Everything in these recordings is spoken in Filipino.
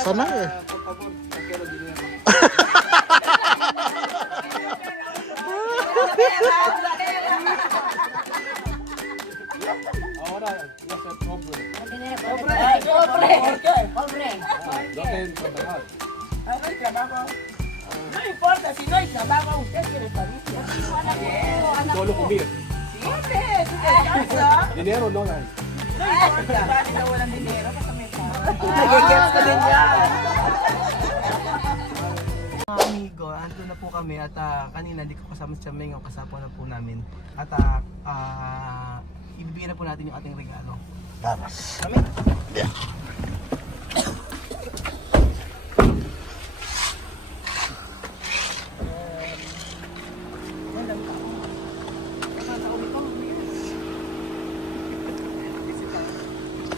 Sana eh. Por favor, no quiero dinero. Ahora yo soy pobre. Pobre. No tengo trabajar. No hay trabajo. No importa, si no hay trabajo, usted tiene familia. Solo comer. Siempre, tú descansas. Dinero no hay. No importa. Bakit na walang dinero? Nagigets ka din yan. Mga amigo, ando na po kami at kanina di ko kasama si Chameng, ang kasama na po namin. At ibibigyan na po natin yung ating regalo. Vamos. Kami? Yeah.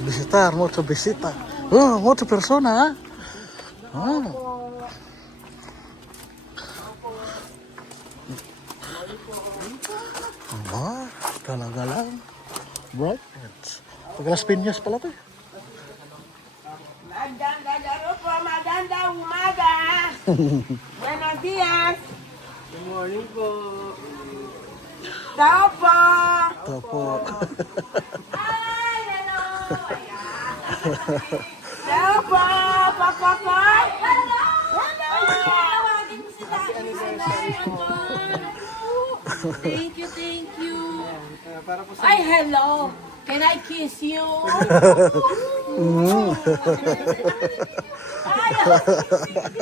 Visitar, mucho visita. Oh, mucha persona, ¿eh? Oh. Aba, talaga lang. Bright. Pag Las Piñas pala to eh. Maganda umaga. Buenos días. Good morning po. Tao po. Ito po. Ay, hello. Tao po. Papa. Hello. Thank you. Para po sa Ay, hello. Can I kiss you?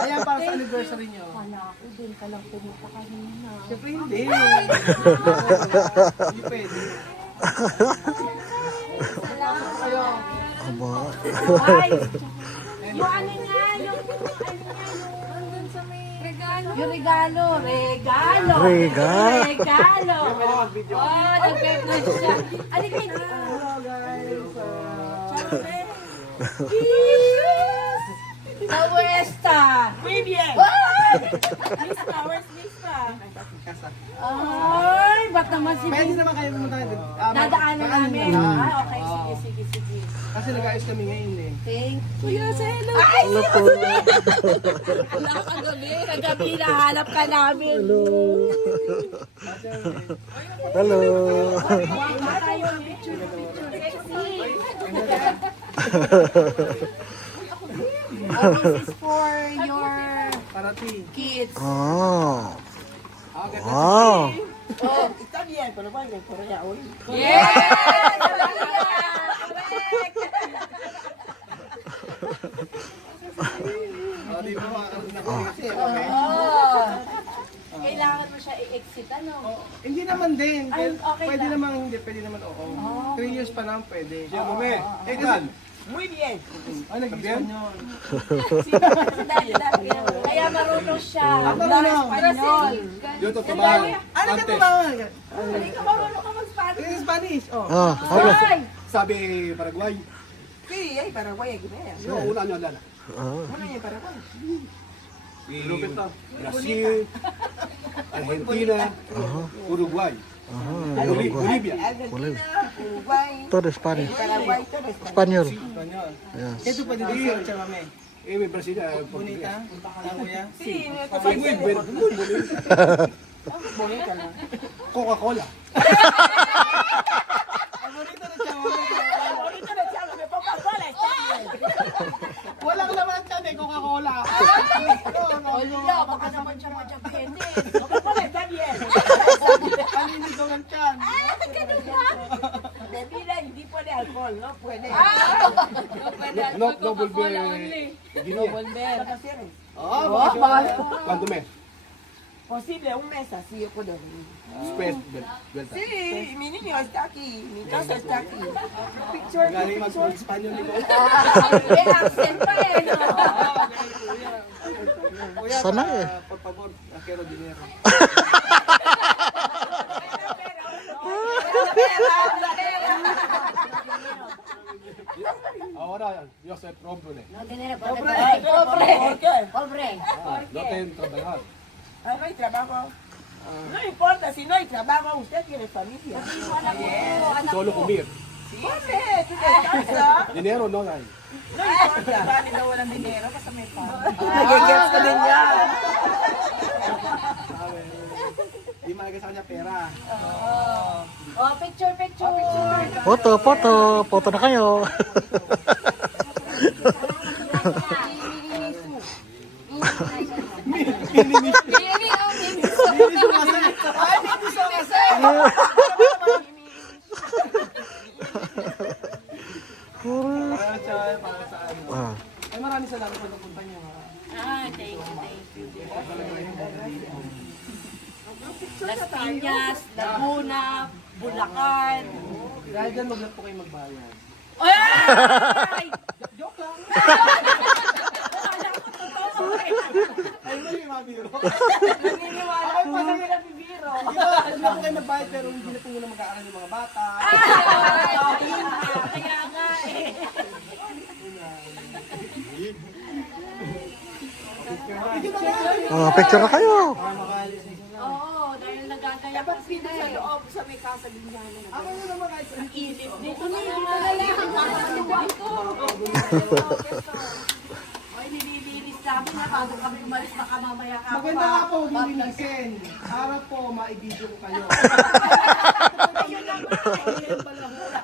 Ayan, para sa anniversary nyo. Wala ako din ka lang pumunta kanina. Siyempre hindi. Hindi pwede. Aba. Ay, yung ano nga, yung andun sa may regalo. Yung regalo. Oh, nag-birthday siya. Alipin. Nawesta. Muy bien. Lista, where's Lista? Ay, ba't naman si Pwede naman kayo pumunta. Dadaanan namin. Ay, okay, sige. Kasi nag-ayos kami ngayon eh. Thank you. Hello. Hello po. Wala kagabi nahanap ka namin. Hello. Wala tayo picture. This is for your Parati. kids. Oh. Wow. Está bien, pero vayan por allá hoy. Yes! Di ba makakaroon na kami kasi. Oh. Kailangan mo siya i-exit, ano? Hindi naman din. Ay, okay Pwede lang. naman hindi. Pwede naman oo. 3 years pa lang pwede. Siya mami. Ekan. Muy bien. Ay, nag-Espanyol. Kaya marunong siya. marunong. Espanyol. Yo to tomar. Ano ka Antes. ba? Hindi ka marunong ka mag-Spanish. In Spanish. Oh. Ah, habla. Ay! Sabi Paraguay. Sí, hay Paraguay aquí. Mira. Yo una año lala. Ah. Una hay Paraguay. Brasil, Argentina, Uruguay, Bolivia. Argentina, Uruguay, Todo Spanish. Paraguay, todo está. Espanyol. Espanyol. Yes. Ito pwede din sa chamame. Brasil, Bonita. Ang kuya. Sí, me Muy bueno, muy bonito. bonita, ¿no? Coca-Cola. Ang bonito na chamame. Bonito de chavo, me Coca-Cola está bien. Walang laman dyan eh, Coca-Cola. Wala, baka naman siya ma-Japanese. Coca-Cola está bien. Paninigaw ng tiyan. Bebida hindi puede alcohol, no puede. No volver. Guinea. Vacaciones. ¿Cuánto mes? Posible un mes así yo puedo venir. Después, vuelta. Sí, mi niño está aquí, mi casa está aquí. Picture, Galing mag-Espanyol nito. May accent pa eh, no? Kuya, Sana eh. por favor, no quiero dinero. Ahora yo soy pobre. No tener pobre. No tengo trabajar. Ah, no hay trabajo. No importa, si no hay trabajo, usted tiene familia. Solo comer. Bakit? Salsa? Dinero, no, ay. Bakit daw walang dinero? Basta may pa. Nagigets ko din yan. Di malaga sa kanya pera. Oh, picture. Foto na kayo. Ah. Ay, maraming salamat sa napunta niyo. Thank you. Las Piñas, Laguna, Bulacan. Dahil dyan, wag lang po kayo magbayad. Ay! Joke lang. Ay, mali, mabiro. naniniwala ko na nabibiro. Hindi na po kayo magbayad, pero hindi na po muna mag-aaral ng mga bata. Kaya nga eh. Picture na kayo. Oo, dahil nagagaya pa sila Sa eh. loob sa may kasabihan na Ako na naman kahit Ang init. Dito na lang. Ay, nililinis namin na bago kami umalis baka mamaya ka maganda nga po, lilinisin. Para po, ma-video ko kayo. Ayun naman. Ayun pala muna.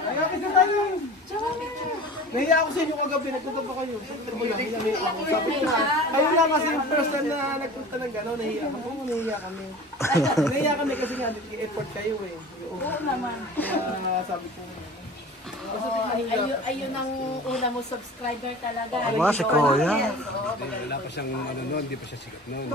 Ay, kapit na tayo. Nahiya ako sa inyo kagabi, nagpunta pa kayo. Sabi ko nga, kayo lang kasi yung first time na nagpunta ng gano'n, nahiya ako. Oo, nahiya kami. Nahiya kami kasi nga, effort kayo eh. Oo naman. Kaya sabi ko, Ayun ang una mo subscriber talaga. Aba, si Kuya. Wala pa siyang ano noon, hindi pa siya sikat noon.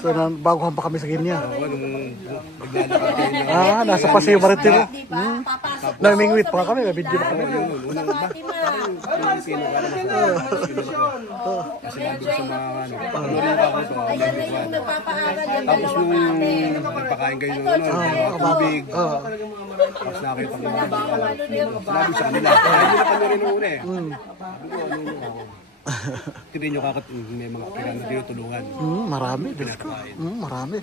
So, baguhan pa kami sa ganyan. Oo, nung naglalakad kayo na. Nasa Paseo Maritimo. Di ba? Papasok Namingwit pa kami, may video pa kami. sa Fatima. ay, Maris ko na mag-desisyon. Kasi nandun sa mga ano, panorin ako to. Ayan na yung nagpapaaral yung Tapos dalawang nung ate. nagpakain kayo ng ano, ng tubig. Talagang mga maraming Tapos nakita ko mga Ano yung sinabi sa kanila. Kaya nyo na panorin nung una eh. Sabi ko, ano yun ako. Hindi nyo kakat, may mga pera na tinutulungan. Marami. Diyos ko. Marami.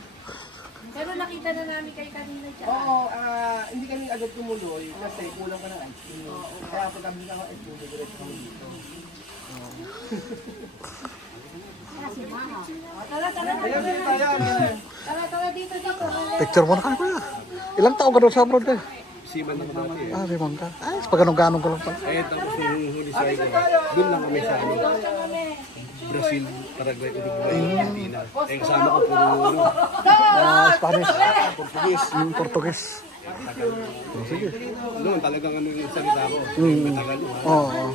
Pero nakita na namin kayo kanina dyan. Oo, hindi kami agad tumuloy kasi kulang ka ng ice cream. Kaya pag kami ng ice cream, diretso kami dito. Tara dito. Picture mo na kayo, Kuya. Ilang taon ka doon sa abroad eh? Siman naman natin eh. Limang ka. Ay, pag ganun-ganun ko lang pala. Eh, tapos nung huli sa ko, doon lang kami sa ano, Brazil, Paraguay, Uruguay, Argentina. Eh, kasama ko puro ano, Spanish. Portuguese. Sige. noon talagang ano yung salita ko. Yung Tagalog. Oo.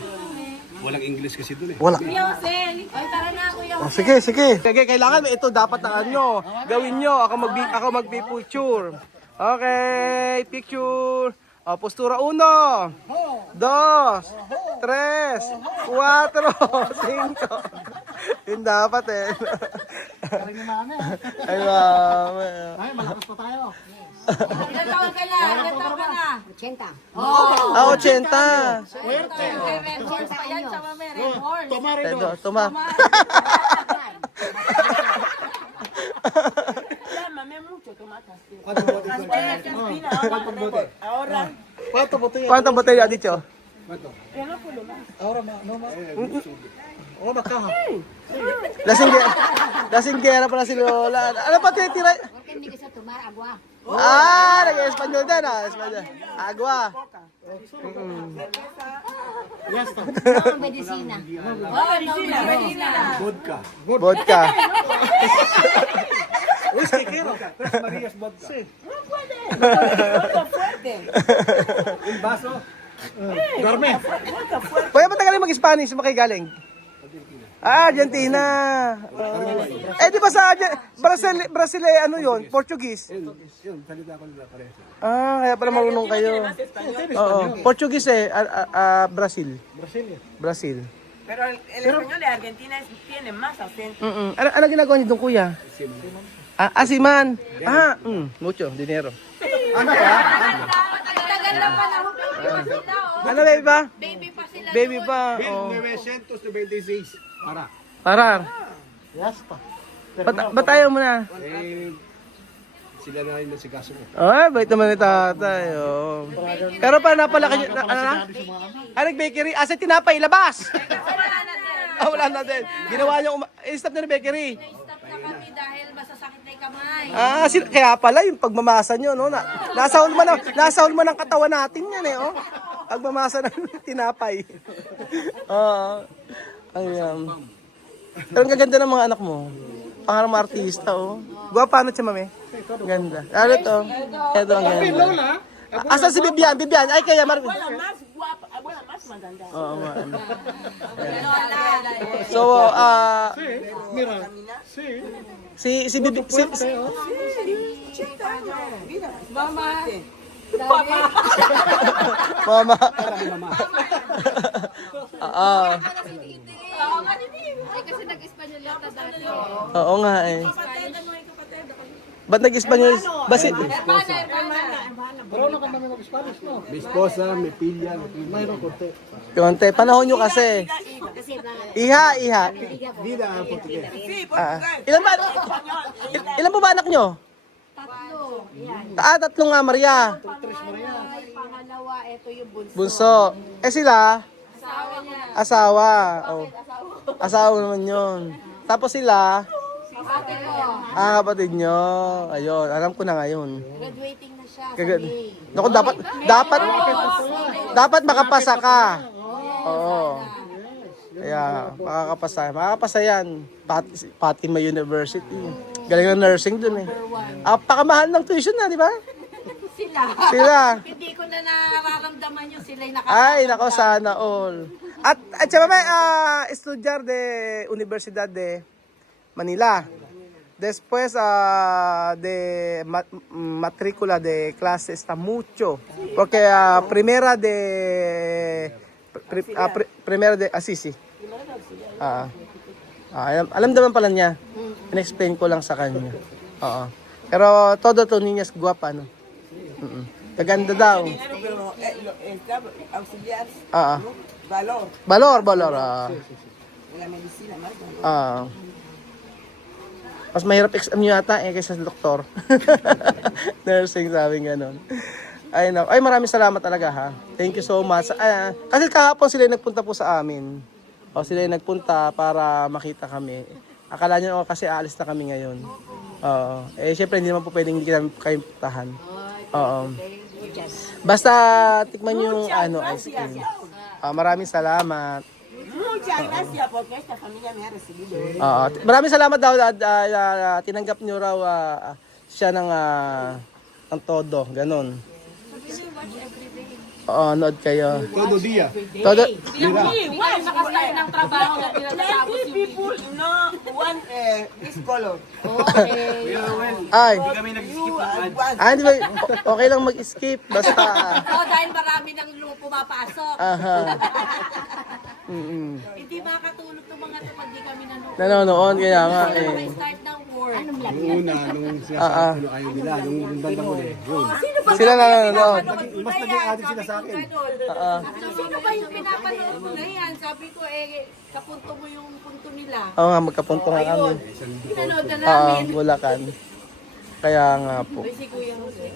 Walang English kasi doon eh. Wala. Yosel. Ay, tara na kuya. Sige. Sige, kailangan ito dapat na ano, gawin nyo. Ako magpi-picture. Okay, picture. Postura 1, 2, 3, 4, 5. Yun dapat eh. Ay, mami. Ay, malakas pa tayo. Ilan taon ka na? 80. Ah, 80. Red horse pa yan sa mami. Red horse. Ito, tuma. ¿Cuántos botellas has dicho? Ahora no más. Oh, nakaha. Lasinggera pala si Lola. Ano pa tinitira? Porque hindi ka tomar agua. Ah, nag-Espanyol din ah. Espanyol. Agua. Medicina. Oh, medicina. Vodka. Vodka. Whiskey, quiero. Tres Marias vodka. Un vaso. Dorme. Pwede ba tagalin mag-Spanish? Saan kayo galing? Argentina. Eh, di ba sa Brazil ano yun? Portuguese? Yun, salita ko nila pareho. Kaya pala marunong kayo. Oo, Portuguese Brazil. Brazil. Pero el español de Argentina tiene más acento. Ano ginagawa niyo doon, kuya? Asiman. Mucho dinero. Tagal na pa na. Ano, baby ba? Baby pa sila. Baby pa. Oh. 1996. Parar. Yes pa. Ba't ayaw mo na? Eh, Sila na yung nasikaso ko. Ay, bait naman ni tatay. Oh. Pero pa napalaki niyo, ano na? Nag-bakery. Asa tinapay, labas! Wala na din. Ginawa niyo, stop na ng bakery. Stop na kami dahil masasakit na yung kamay. Kaya pala yung pagmamasa nyo, no? Nasahol mo ng katawan natin yan, eh, oh. Pagmamasa ng tinapay. Oo. Ayan. Pero ang gaganda ng mga anak mo. Pangarang mga artista, oh. Guwapa ano siya, mami? Ganda. Ano to? Ito ang ganda. Asan si Bibian? Bibian? Ay, kaya Wala mas guwapa, wala mas maganda. Oo, nga. Wala. So, si Bibi, Mama. Mama. Ay, kasi nag-Espanyol yata dati. Oo nga eh. Ba't nag-Espanyol? Basit. May esposa, may pilya, mayroon konti. Konti. Panahon nyo kasi. Iha. Di na ang Portuguese. Ilan po ba anak nyo? Tatlo. Tatlong nga, Maria. Pangalawa, ito yung bunso. Bunso. Sila? Asawa niya. Asawa. Oh. Asawa naman yun. Tapos sila? Ate ko. Kapatid nyo. Ayun, alam ko na ngayon. Graduating na siya sa Kagad. May. Naku, dapat makapasa ka. Oo. Kaya, makakapasa. Makakapasa yan. Fatima University. Galing ng nursing dun eh. Pakamahal ng tuition na, di ba? Sila. Hindi ko na nararamdaman yung sila'y Ay, nako, sana all. At siya may estudyar de Universidad de Manila. Después de matrícula de clase está mucho. Porque primera de Assisi. Alam naman pala niya. In-explain ko lang sa kanya. Oo. Pero todo to niñas guapa, no? Kaganda daw. Pero auxiliar, Valor. la medicina más. Mas mahirap exam yata kaysa sa doktor. Nursing, sabi ganon. Ay, no. Ay, maraming salamat talaga, ha. Thank you so much. Kasi kahapon sila nagpunta po sa amin. Sila nagpunta para makita kami. Akala nyo kasi aalis na kami ngayon. Syempre hindi naman po pwedeng hindi kami kayong puntahan. Basta tikman yung ice cream. Maraming salamat. Muchas gracias porque esta familia me ha recibido. Maraming salamat daw tinanggap niyo raw siya ng todo, ganon. Nood kayo. Todo dia. Todo. nakastart ng trabaho na tinatapos 20 people, no one this color. Okay. Ay. Kami nag-skip ng ads. Hindi ba okay lang mag-skip basta. Dahil marami ng pumapasok. Hindi makakatulog ng mga ito pag di kami nanonood. Nanonood kaya nga eh. May start ng work. Nung una, nung sinasabi ko ayaw nila, nung bandang huli, yun. Sila nanonood. Mas naging addict sila sa akin. Sino ba yung pinapanood mo na yan? Sabi ko kapunto mo yung punto nila. Oo nga, magkapunto nga kami. Pinanood na namin. Bulacan. Kaya nga po. Si Kuya Jose.